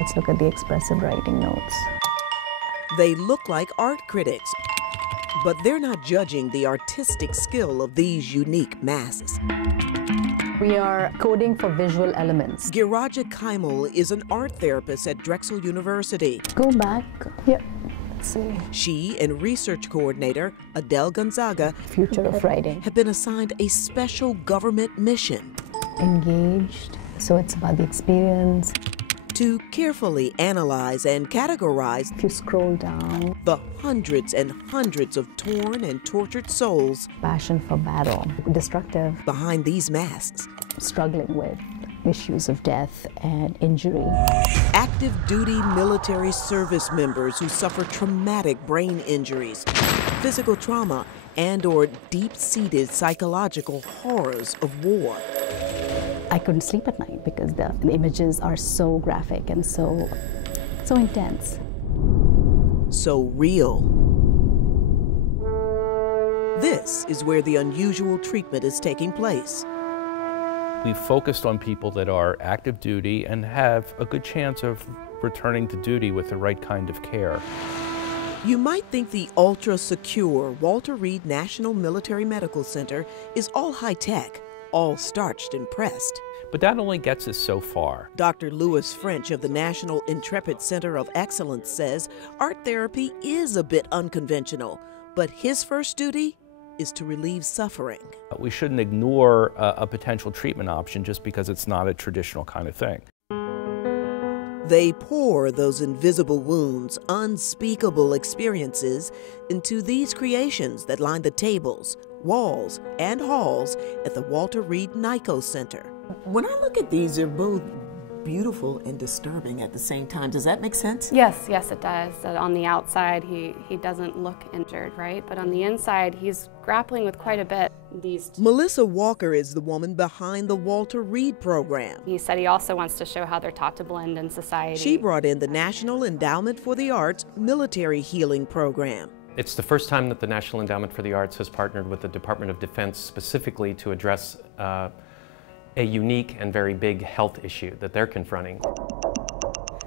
Let's look at the expressive writing notes. They look like art critics, but they're not judging the artistic skill of these unique masks. We are coding for visual elements. Giraja Kaimal is an art therapist at Drexel University. Go back. Yep. Let's see. She and research coordinator Adele Gonzaga Future of writing. have been assigned a special government mission. Engaged. So it's about the experience. To carefully analyze and categorize If you scroll down, the hundreds and hundreds of torn and tortured souls passion for battle, destructive, behind these masks. struggling with issues of death and injury. Active duty military service members who suffer traumatic brain injuries, physical trauma, and/or deep-seated psychological horrors of war. I couldn't sleep at night because the images are so graphic and so intense. So real. This is where the unusual treatment is taking place. We focused on people that are active duty and have a good chance of returning to duty with the right kind of care. You might think the ultra-secure Walter Reed National Military Medical Center is all high-tech, all starched and pressed. But that only gets us so far. Dr. Louis French of the National Intrepid Center of Excellence says art therapy is a bit unconventional, but his first duty is to relieve suffering. We shouldn't ignore a potential treatment option just because it's not a traditional kind of thing. They pour those invisible wounds, unspeakable experiences into these creations that line the tables, walls, and halls at the Walter Reed NICO Center. When I look at these, they're both beautiful and disturbing at the same time. Does that make sense? Yes, it does. On the outside, he doesn't look injured, right? But on the inside, he's grappling with quite a bit. Melissa Walker is the woman behind the Walter Reed program. He said he also wants to show how they're taught to blend in society. She brought in the National Endowment for the Arts Military Healing Program. It's the first time that the National Endowment for the Arts has partnered with the Department of Defense specifically to address a unique and very big health issue that they're confronting.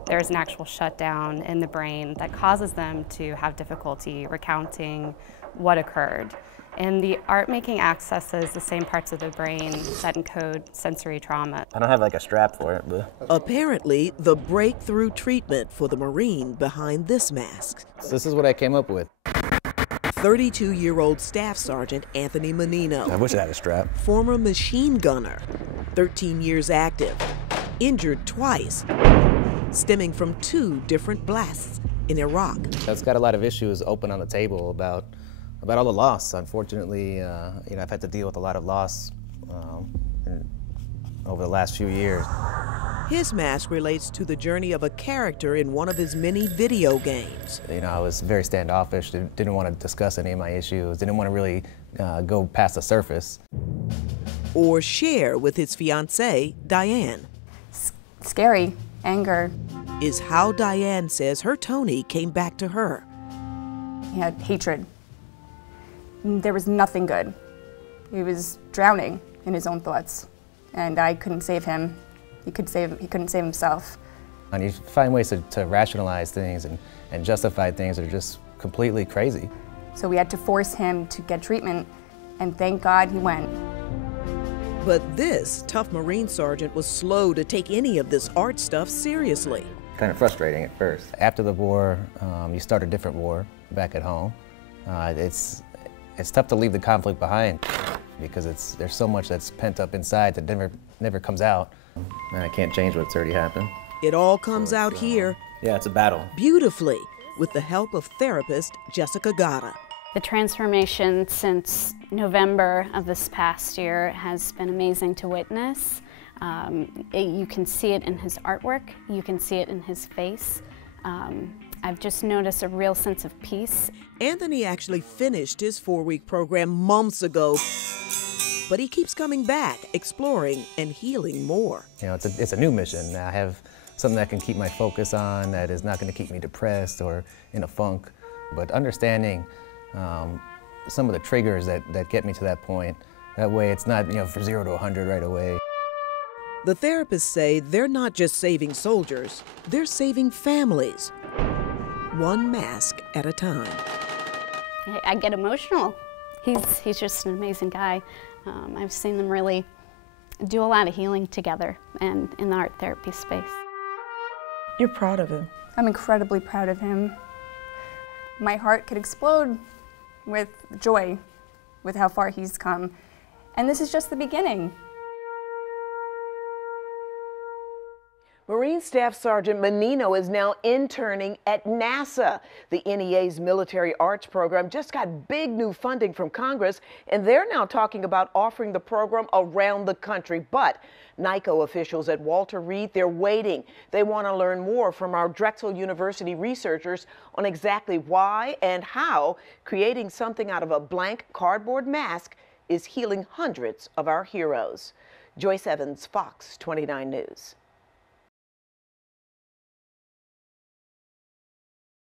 There's an actual shutdown in the brain that causes them to have difficulty recounting what occurred. And the art making accesses the same parts of the brain that encode sensory trauma. I don't have like a strap for it, but... Apparently, the breakthrough treatment for the Marine behind this mask. This is what I came up with. 32-year-old Staff Sergeant Anthony Menino. I wish I had a strap. Former machine gunner, 13 years active, injured twice, stemming from 2 different blasts in Iraq. It's got a lot of issues open on the table about all the loss. Unfortunately, I've had to deal with a lot of loss over the last few years. His mask relates to the journey of a character in one of his many video games. I was very standoffish, didn't want to discuss any of my issues, didn't want to really go past the surface. Or share with his fiancée, Diane. Scary, anger. Is how Diane says her Tony came back to her. He had hatred. There was nothing good. He was drowning in his own thoughts, and I couldn't save him. He couldn't save himself. And you find ways to rationalize things and justify things that are just completely crazy. So we had to force him to get treatment, and thank God he went. But this tough Marine sergeant was slow to take any of this art stuff seriously. Kind of frustrating at first. After the war, you start a different war back at home. It's tough to leave the conflict behind because there's so much that's pent up inside that never comes out. And I can't change what's already happened. It all comes out here. Yeah, it's a battle. Beautifully, with the help of therapist Jessica Gatta. The transformation since November of this past year has been amazing to witness. You can see it in his artwork, you can see it in his face. I've just noticed a real sense of peace. Anthony actually finished his 4-week program months ago, but he keeps coming back, exploring and healing more. It's a new mission. I have something that can keep my focus on, that is not going to keep me depressed or in a funk. But understanding some of the triggers that get me to that point, that way it's not from 0 to 100 right away. The therapists say they're not just saving soldiers, they're saving families, one mask at a time. I get emotional. He's just an amazing guy. I've seen them really do a lot of healing together and in the art therapy space. You're proud of him? I'm incredibly proud of him. My heart could explode with joy with how far he's come. And this is just the beginning. Marine Staff Sergeant Menino is now interning at NASA. The NEA's Military Arts program just got big new funding from Congress, and they're now talking about offering the program around the country. But NICO officials at Walter Reed, they're waiting. They want to learn more from our Drexel University researchers on exactly why and how creating something out of a blank cardboard mask is healing hundreds of our heroes. Joyce Evans, Fox 29 News.